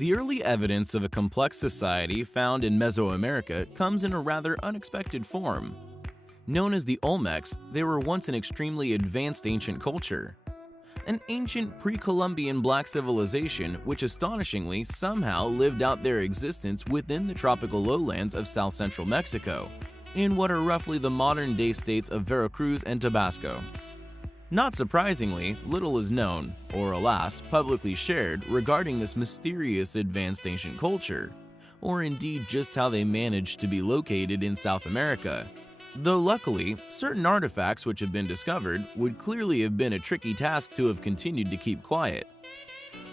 The early evidence of a complex society found in Mesoamerica comes in a rather unexpected form. Known as the Olmecs, they were once an extremely advanced ancient culture. An ancient pre-Columbian black civilization which astonishingly somehow lived out their existence within the tropical lowlands of south-central Mexico, in what are roughly the modern-day states of Veracruz and Tabasco. Not surprisingly, little is known, or alas, publicly shared regarding this mysterious advanced ancient culture, or indeed just how they managed to be located in South America. Though luckily, certain artifacts which have been discovered would clearly have been a tricky task to have continued to keep quiet.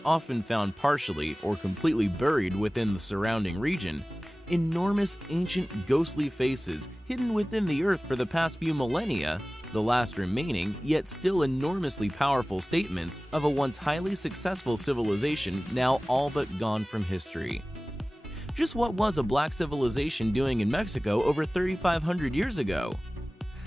Often found partially or completely buried within the surrounding region, enormous ancient ghostly faces hidden within the earth for the past few millennia, the last remaining yet still enormously powerful statements of a once highly successful civilization now all but gone from history. Just what was a black civilization doing in Mexico over 3,500 years ago?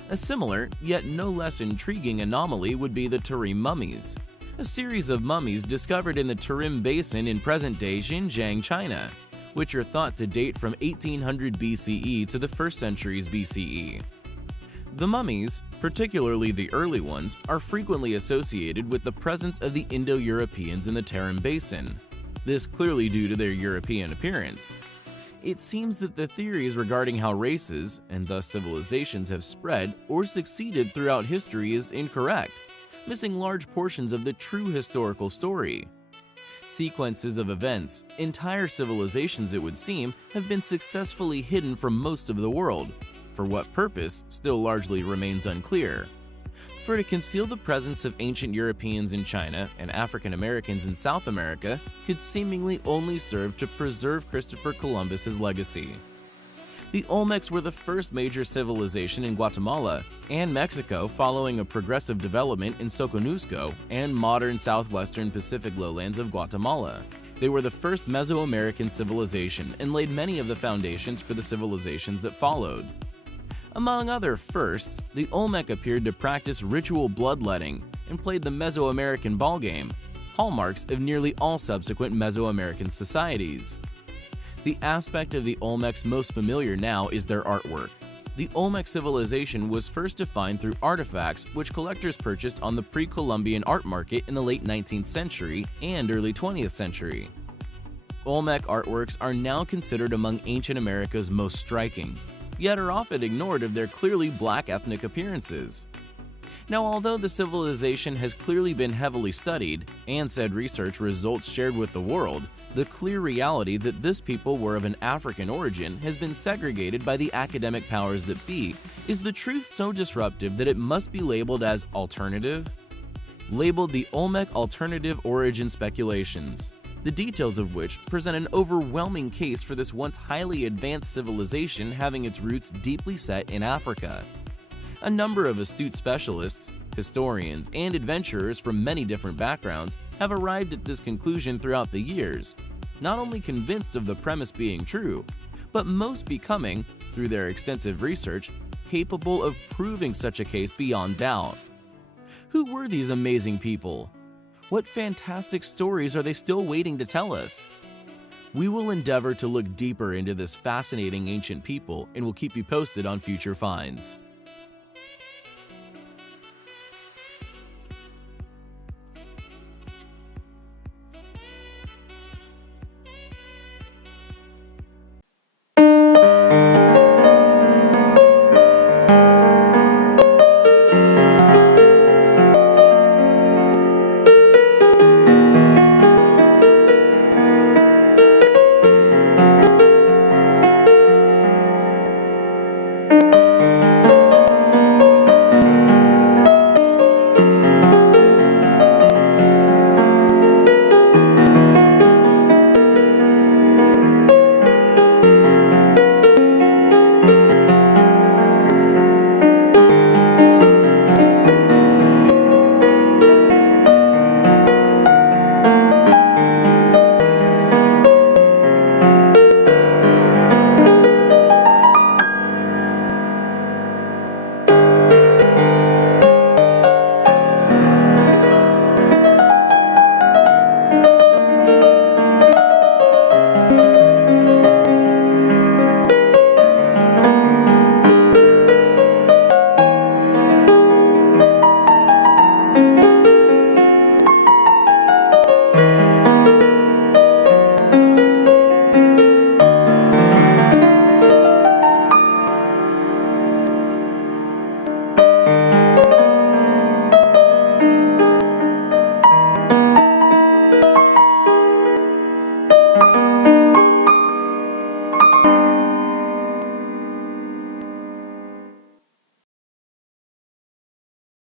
A similar, yet no less intriguing anomaly would be the Tarim mummies, a series of mummies discovered in the Tarim Basin in present-day Xinjiang, China, which are thought to date from 1800 BCE to the 1st centuries BCE. The mummies, particularly the early ones, are frequently associated with the presence of the Indo-Europeans in the Tarim Basin, this clearly due to their European appearance. It seems that the theories regarding how races, and thus civilizations, have spread or succeeded throughout history is incorrect, missing large portions of the true historical story. Sequences of events, entire civilizations it would seem, have been successfully hidden from most of the world. For what purpose still largely remains unclear. For to conceal the presence of ancient Europeans in China and African Americans in South America could seemingly only serve to preserve Christopher Columbus's legacy. The Olmecs were the first major civilization in Guatemala and Mexico following a progressive development in Soconusco and modern southwestern Pacific lowlands of Guatemala. They were the first Mesoamerican civilization and laid many of the foundations for the civilizations that followed. Among other firsts, the Olmec appeared to practice ritual bloodletting and played the Mesoamerican ballgame, hallmarks of nearly all subsequent Mesoamerican societies. The aspect of the Olmecs most familiar now is their artwork. The Olmec civilization was first defined through artifacts which collectors purchased on the pre-Columbian art market in the late 19th century and early 20th century. Olmec artworks are now considered among ancient America's most striking, yet are often ignored of their clearly black ethnic appearances. Now, although the civilization has clearly been heavily studied, and said research results shared with the world, the clear reality that this people were of an African origin has been segregated by the academic powers that be. Is the truth so disruptive that it must be labeled as alternative? Labeled the Olmec Alternative Origin Speculations, the details of which present an overwhelming case for this once highly advanced civilization having its roots deeply set in Africa. A number of astute specialists, historians, and adventurers from many different backgrounds have arrived at this conclusion throughout the years, not only convinced of the premise being true, but most becoming, through their extensive research, capable of proving such a case beyond doubt. Who were these amazing people? What fantastic stories are they still waiting to tell us? We will endeavor to look deeper into this fascinating ancient people and will keep you posted on future finds.